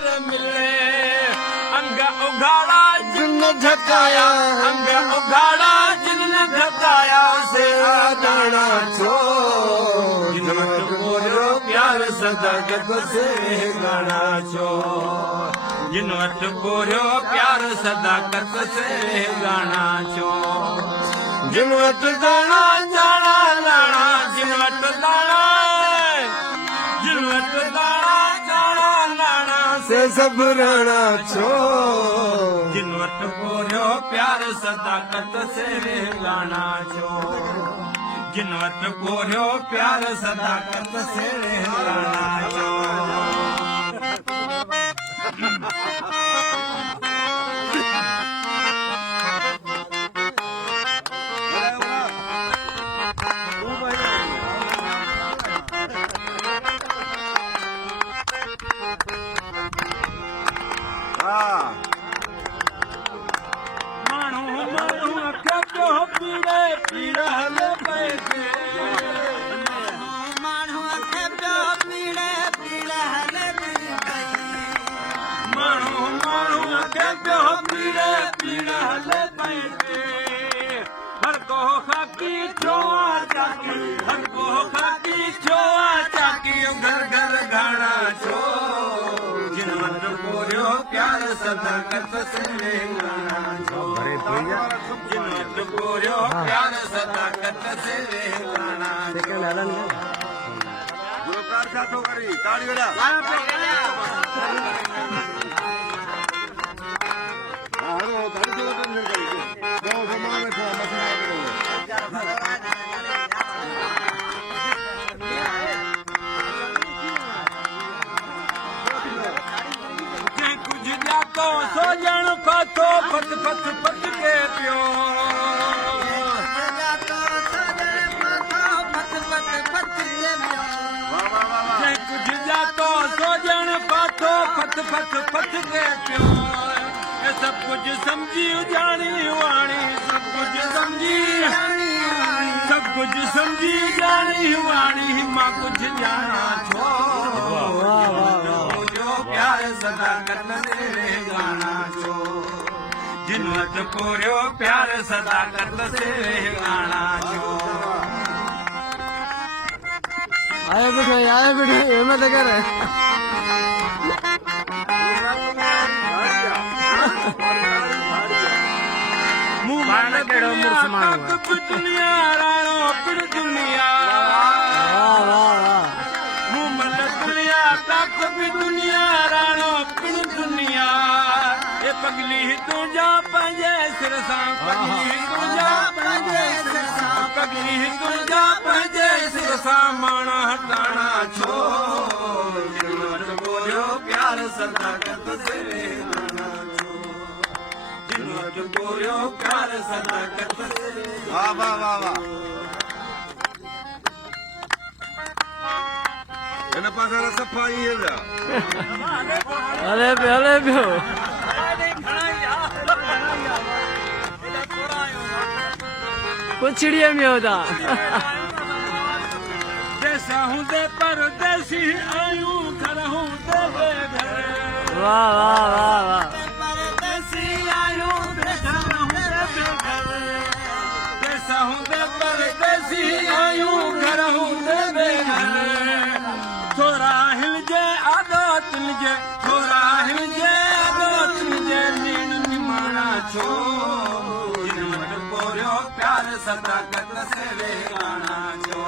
मिले अंग उघाड़ा जिन झकाया अंग उघाड़ा जिन झकाया से आदाना छो जिनवट बोलो प्यार सदाकत से गाना छो जिनवट बोलो प्यार सदाकत से गाना छो जिनवट दाना जाना लाना जिनवट दाना जिनवट दाना जाना लाना से सब राणा छो जिनवट बोलो प्यार सदाकत से गाना छो जिनवट बोलो प्यार सदाकत से गाना छो पीड़े पीड़ा हले पैसे माण्हू खे पियो पीड़े पीड़ा हले माण्हू खे पियो पीड़े पीड़ा हले पैसे हर को खाकी छोआ चाकी हर को खाकी छोआ चाकी घर घर घाड़ा छो जिनवट बोलियो प्यार सदाकत से गाना छो जिनवट बोलियो प्यार सदाकत से गाना छो गुलकार साथो करी ताड़ी वेला हारो ताड़ी जो टेंशन करी दो समान में था मसला करो कुछ जातो सो जण पातो पत पत पत के पियो कुछ जातो सो जण पातो पत पत पत के पियो सब कुछ समझी जानी वाणी सब कुछ समझी सब कुछ समझी जानी वाणी मां कुछ जाना छो प्यार सदाकत से गाना छो जिनवट पूरो प्यार सदाकत से गाना छो आए बेटे एमे लगे रहे मुंह केड़ो मुसलमान दुनिया राणो पिड़ दुनिया मुंह दुनिया तक भी दुनिया राणो पिड़ दुनिया ये पगली तुझा पंजे सिर सा पगली तुझा पंजे सिर सा पगली तुझा पंजे सिर सा माना हटाना छो जिनवट बोलियो प्यार सदाकत से गाना छो जिनवट बोलियो प्यार सदाकत से वाह वाह वाह वाह इन पासे सफाई है जा हले पियो कुछड़िया में होता जैसा हूँ दे परदेसी आयूं घर हूँ दे बेघर वाह वाह वाह वाह परदेसी आयूं घर हूँ दे बेघर जैसा हूँ दे परदेसी आयूं घर हूँ दे बेघर थोड़ा हिल जे आदो तिल जे थोड़ा हिल जे आदो तिल जे नीण निमाना छो जिनवट बोलियो प्यार सदाकत से गाना छो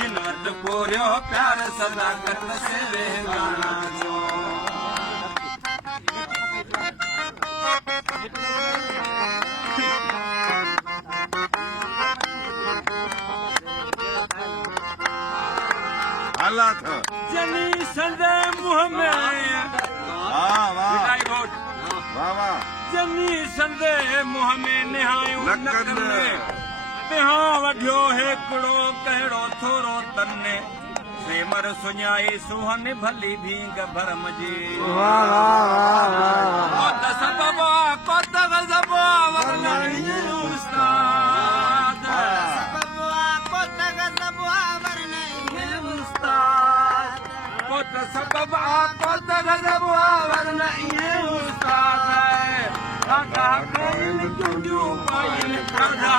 जिनवट बोलियो प्यार सदाकत से गाना छो हालात जनी संदे मुँह में वाह वाह वाह वाह जनी संदे मुँह में निहायूं नक में तिहां वढियो हिकिड़ो कहिड़ो थोरो तने सेमर सुञाई सुहन भली भींग भरम जी वाह वाह वाह कोत सबबा कोत गज़बा वरनाई उस्ताद कोत सबबा कोत गज़बा ਚੁੰਝੂ ਪਾਈ ਨੇ ਕਰਦਾ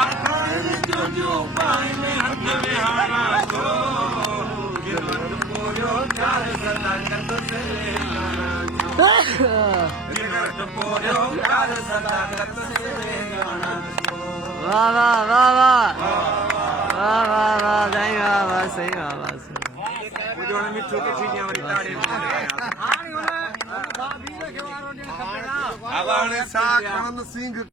ਚੁੰਝੂ ਪਾਈ ਨੇ ਹੱਥ ਵਿਹਾਰਾ ਸੋ ਗਿਰਵਤ ਪੋਇਓ ਚਾਰ ਸਦਾਕਤ ਸੇ ਗਿਰਵਤ ਪੋਇਓ ਚਾਰ ਸਦਾਕਤ ਸੇ ਜਾਣਾ ਵਾਹ ਵਾਹ ਵਾਹ ਵਾਹ ਵਾਹ ਵਾਹ ਵਾਹ ਸਹੀ ਵਾਹ ਵਾਹ ਸਹੀ ਵਾਹ ਵਾਹ ਸਹੀ ਉਹ ਜੋ ਮਿੱਠੂ ਕੇ ਚੀਜ਼ਾਂ ਵਾਲੀ ਤਾੜੀ ਆਵਾਣੇ ਸਾਖ ਮਨ ਸਿੰਘ